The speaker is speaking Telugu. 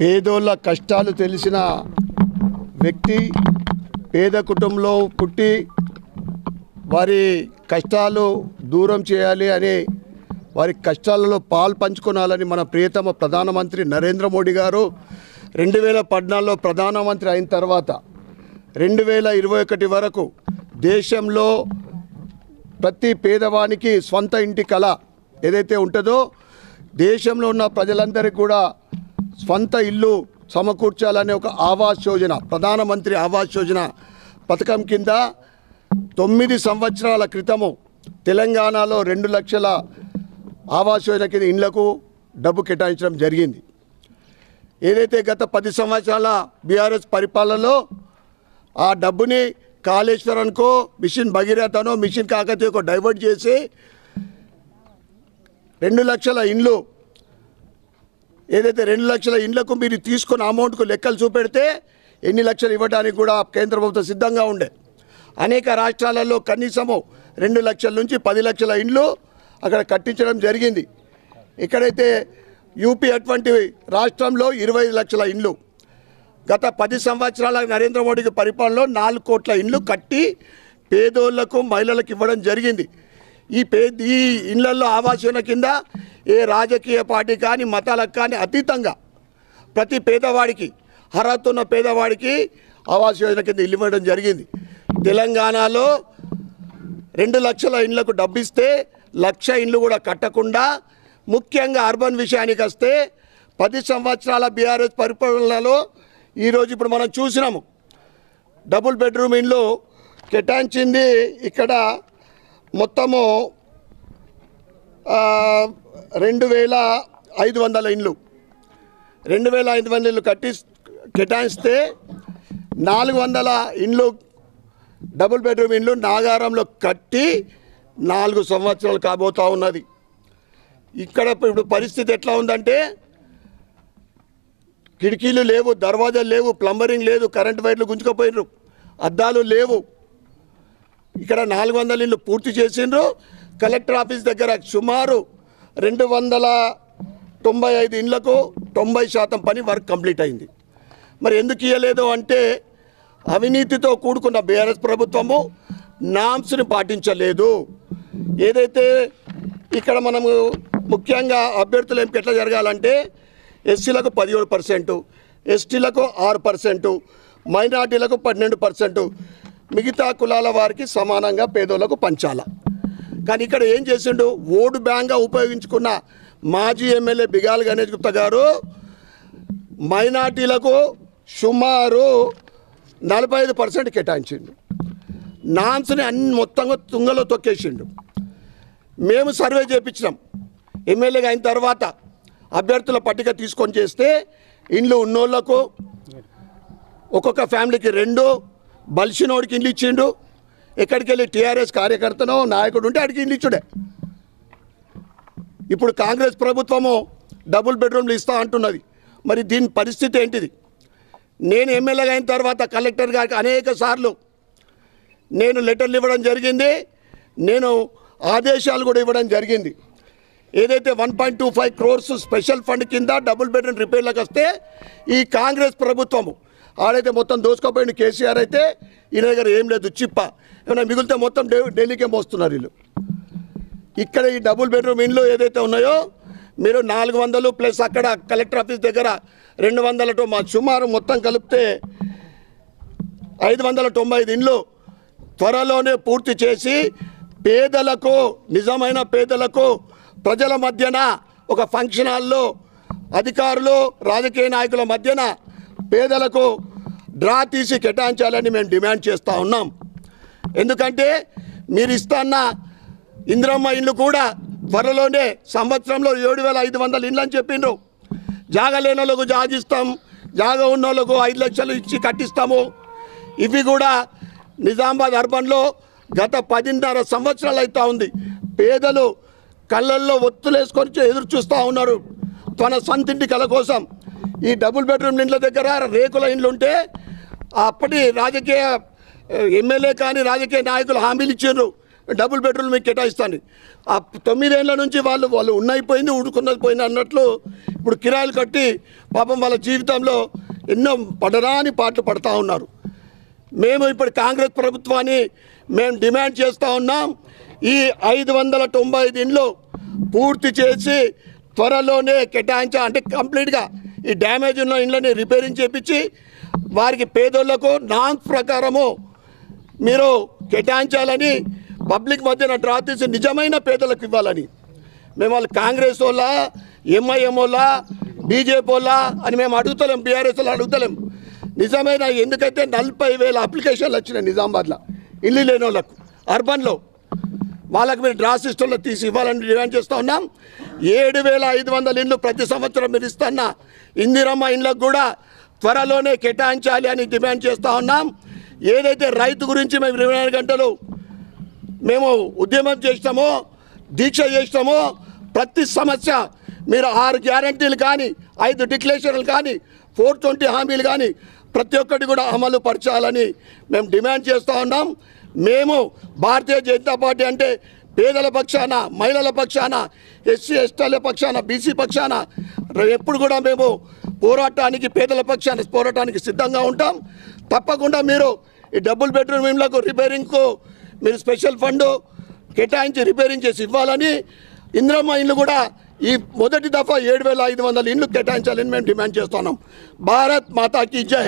పేదోళ్ళ కష్టాలు తెలిసిన వ్యక్తి, పేద కుటుంబంలో పుట్టి వారి కష్టాలు దూరం చేయాలి అని, వారి కష్టాలలో పాలు పంచుకోవాలని మన ప్రియతమ ప్రధానమంత్రి నరేంద్ర మోడీ గారు 2014లో ప్రధానమంత్రి అయిన తర్వాత 2021 వరకు దేశంలో ప్రతి పేదవానికి స్వంత ఇంటి కళ ఏదైతే ఉంటుందో, దేశంలో ఉన్న ప్రజలందరికీ కూడా స్వంత ఇల్లు సమకూర్చాలనే ఒక ఆవాస్ యోజన, ప్రధానమంత్రి ఆవాస్ యోజన పథకం కింద 9 సంవత్సరాల క్రితము తెలంగాణలో 2 లక్షల ఆవాస్ యోజన కింద ఇళ్లకు డబ్బు కేటాయించడం జరిగింది. ఏదైతే గత 10 సంవత్సరాల బీఆర్ఎస్ పరిపాలనలో ఆ డబ్బుని కాళేశ్వరన్కో, మిషన్ భగీరథనో, మిషన్ కాకతీయకో డైవర్ట్ చేసి 2 లక్షల ఇండ్లు, ఏదైతే 2 లక్షల ఇండ్లకు మీరు తీసుకున్న అమౌంట్కు లెక్కలు చూపెడితే ఎన్ని లక్షలు ఇవ్వడానికి కూడా కేంద్ర ప్రభుత్వం సిద్ధంగా ఉండే. అనేక రాష్ట్రాలలో కనీసము 2 లక్షల నుంచి 10 లక్షల ఇండ్లు అక్కడ కట్టించడం జరిగింది. ఇక్కడైతే యూపీ అటువంటి రాష్ట్రంలో 25 లక్షల ఇండ్లు గత 10 సంవత్సరాల నరేంద్ర మోడీకి పరిపాలనలో 4 కోట్ల ఇండ్లు కట్టి పేదోళ్లకు, మహిళలకు ఇవ్వడం జరిగింది. ఈ ఇళ్లలో ఆవాస్ యోజన కింద ఏ రాజకీయ పార్టీ కానీ మతాలకు కానీ అతీతంగా ప్రతి పేదవాడికి, అర్హత ఉన్న పేదవాడికి ఆవాస్ యోజన కింద ఇల్లు ఇవ్వడం జరిగింది. తెలంగాణలో 2 లక్షల ఇండ్లకు డబ్బిస్తే 1 లక్ష ఇండ్లు కూడా కట్టకుండా, ముఖ్యంగా అర్బన్ విషయానికి వస్తే 10 సంవత్సరాల బీఆర్ఎస్ పరిపాలనలో ఈరోజు ఇప్పుడు మనం చూసినాము, డబుల్ బెడ్రూమ్ ఇండ్లు కేటాయించింది ఇక్కడ మొత్తము 2500 ఇండ్లు, 2500 ఇండ్లు కేటాయిస్తే 400 ఇండ్లు డబుల్ బెడ్రూమ్ ఇండ్లు నాగారంలో కట్టి 4 సంవత్సరాలు కాబోతూ ఉన్నది. ఇక్కడ ఇప్పుడు పరిస్థితి ఎట్లా ఉందంటే, కిటికీలు లేవు, దర్వాజాలు లేవు, ప్లంబరింగ్ లేదు, కరెంట్ వైర్లు గుంజుకపోయినరు, అద్దాలు లేవు. ఇక్కడ 400 ఇండ్లు పూర్తి చేసిండ్రు. కలెక్టర్ ఆఫీస్ దగ్గర సుమారు 295 ఇండ్లకు 90% పని వర్క్ కంప్లీట్ అయింది. మరి ఎందుకు ఇవ్వలేదు అంటే, అవినీతితో కూడుకున్న బీఆర్ఎస్ ప్రభుత్వము నామ్స్ని పాటించలేదు. ఏదైతే ఇక్కడ మనము ముఖ్యంగా అభ్యర్థులు ఎంపిక ఎట్లా జరగాలంటే, ఎస్సీలకు 17%, ఎస్టీలకు 6%, మైనార్టీలకు 12%, మిగతా కులాల వారికి సమానంగా పేదోళ్లకు పంచాల. కానీ ఇక్కడ ఏం చేసిండు, ఓటు బ్యాంక్గా ఉపయోగించుకున్న మాజీ ఎమ్మెల్యే బిగాల్ గణేష్ గుప్తా గారు మైనార్టీలకు సుమారు 45% కేటాయించిండు. నామ్స్ని అన్ని మొత్తంగా తుంగలో తొక్కేసిండు. మేము సర్వే చేయించినాం ఎమ్మెల్యేగా అయిన తర్వాత, అభ్యర్థుల పట్టిక తీసుకొని చేస్తే ఇండ్లు ఉన్నోళ్లకు ఒక్కొక్క ఫ్యామిలీకి 2, బలిసినోడికి ఇండ్లు ఇచ్చిండు. ఎక్కడికి వెళ్ళి టీఆర్ఎస్ కార్యకర్తనో నాయకుడు ఉంటే అడిగి ఇండ్లు ఇచ్చుడే. ఇప్పుడు కాంగ్రెస్ ప్రభుత్వము డబుల్ బెడ్రూమ్లు ఇస్తా అంటున్నది. మరి దీని పరిస్థితి ఏంటిది? నేను ఎమ్మెల్యేగా అయిన తర్వాత కలెక్టర్ గారికి అనేక సార్లు నేను లెటర్లు ఇవ్వడం జరిగింది, నేను ఆదేశాలు కూడా ఇవ్వడం జరిగింది. ఏదైతే 1.25 crores స్పెషల్ ఫండ్ కింద డబుల్ బెడ్రూమ్ రిపేర్లకు వస్తే, ఈ కాంగ్రెస్ ప్రభుత్వము ఆడైతే మొత్తం దోచుకోపోయిన కేసీఆర్ అయితే ఈయన దగ్గర ఏం లేదు, చిప్ప ఏమైనా మిగిలితే మొత్తం ఢిల్లీకే మోస్తున్నారు వీళ్ళు. ఇక్కడ ఈ డబుల్ బెడ్రూమ్ ఇండ్లు ఏదైతే ఉన్నాయో, మీరు 400 ప్లస్ అక్కడ కలెక్టర్ ఆఫీస్ దగ్గర 200తో సుమారు మొత్తం కలిపితే 595 ఇండ్లు త్వరలోనే పూర్తి చేసి పేదలకు, నిజమైన పేదలకు, ప్రజల మధ్యన ఒక ఫంక్షన్ హాల్లో అధికారులు, రాజకీయ నాయకుల మధ్యన పేదలకు డ్రా తీసి కేటాయించాలని మేము డిమాండ్ చేస్తూ ఉన్నాం. ఎందుకంటే మీరు ఇస్తున్న ఇందిరమ్మ ఇండ్లు కూడా త్వరలోనే సంవత్సరంలో 7500 ఇండ్లు అని చెప్పిండ్రు. జాగా లేని వాళ్ళకు జాగా ఇస్తాం, జాగా ఉన్న వాళ్ళకు 5 లక్షలు ఇచ్చి కట్టిస్తాము. ఇవి కూడా నిజామాబాద్ అర్బన్లో గత 10.5 సంవత్సరాలు అవుతూ ఉంది. పేదలు కళ్ళల్లో ఒత్తులేసుకొని ఎదురు చూస్తూ ఉన్నారు తన సొంతింటి కళ కోసం. ఈ డబుల్ బెడ్రూమ్ ఇండ్ల దగ్గర రేకుల ఇండ్లు ఉంటే అప్పటి రాజకీయ ఎమ్మెల్యే కానీ రాజకీయ నాయకులు హామీలు ఇచ్చారు, డబుల్ బెడ్రూమ్ మీకు కేటాయిస్తాను. ఆ 9 ఏళ్ల నుంచి వాళ్ళు ఉన్నైపోయింది, ఉడుకున్నది పోయింది అన్నట్లు ఇప్పుడు కిరాయిలు కట్టి పాపం వాళ్ళ జీవితంలో ఎన్నో పడరాని పాటలు పడతా ఉన్నారు. మేము ఇప్పుడు కాంగ్రెస్ ప్రభుత్వాన్ని మేము డిమాండ్ చేస్తూ ఉన్నాం. ఈ 595 ఇండ్లు పూర్తి చేసి త్వరలోనే అంటే కంప్లీట్గా ఈ డ్యామేజ్ ఉన్న ఇండ్లని రిపేరింగ్ చేపించి వారికి పేదోళ్లకు నామ్స్ ప్రకారము మీరు కేటాయించాలని పబ్లిక్ మధ్యన డ్రా తీసి నిజమైన పేదలకు ఇవ్వాలని మేము వాళ్ళు కాంగ్రెస్ వాళ్ళ ఎంఐఎం వాళ్ళ బీజేపీ వాళ్ళ అని మేము అడుగుతలేం, బీఆర్ఎస్ వాళ్ళు అడుగుతలేం. నిజమైన ఎందుకైతే 40,000 అప్లికేషన్లు వచ్చినాయి నిజామాబాద్లో ఇల్లు లేని వాళ్ళకు అర్బన్లో, వాళ్ళకి మీరు డ్రా సిస్టంలో తీసి ఇవ్వాలని డిమాండ్ చేస్తూ ఉన్నాం. 7,500 ఇండ్లు ప్రతి సంవత్సరం మీరు ఇస్తున్న ఇందిరమ్మ ఇండ్లకు కూడా త్వరలోనే కేటాయించాలి అని డిమాండ్ చేస్తూ ఉన్నాం. ఏదైతే రైతు గురించి మేము 24 గంటలు మేము ఉద్యమం చేస్తామో, దీక్ష చేస్తామో, ప్రతి సమస్య మీరు 6 గ్యారంటీలు కానీ 5 డిక్లరేషన్లు కానీ 420 హామీలు కానీ ప్రతి ఒక్కటి కూడా అమలు పరచాలని మేము డిమాండ్ చేస్తూ ఉన్నాం. మేము భారతీయ జనతా పార్టీ అంటే పేదల పక్షాన, మహిళల పక్షాన, ఎస్సీ ఎస్టీల పక్షాన, బీసీ పక్షాన ఎప్పుడు కూడా మేము పోరాటానికి, పేదల పక్షాన పోరాటానికి సిద్ధంగా ఉంటాం. తప్పకుండా మీరు ఈ డబుల్ బెడ్రూమ్ ఇళ్లకు రిపేరింగ్కు మీరు స్పెషల్ ఫండ్ కేటాయించి రిపేరింగ్ చేసి ఇవ్వాలని, ఇందిరమ్మ ఇండ్లు కూడా ఈ మొదటి దఫా 7,500 ఇండ్లు కేటాయించాలని మేము డిమాండ్ చేస్తున్నాం. భారత్ మాతాకి జై.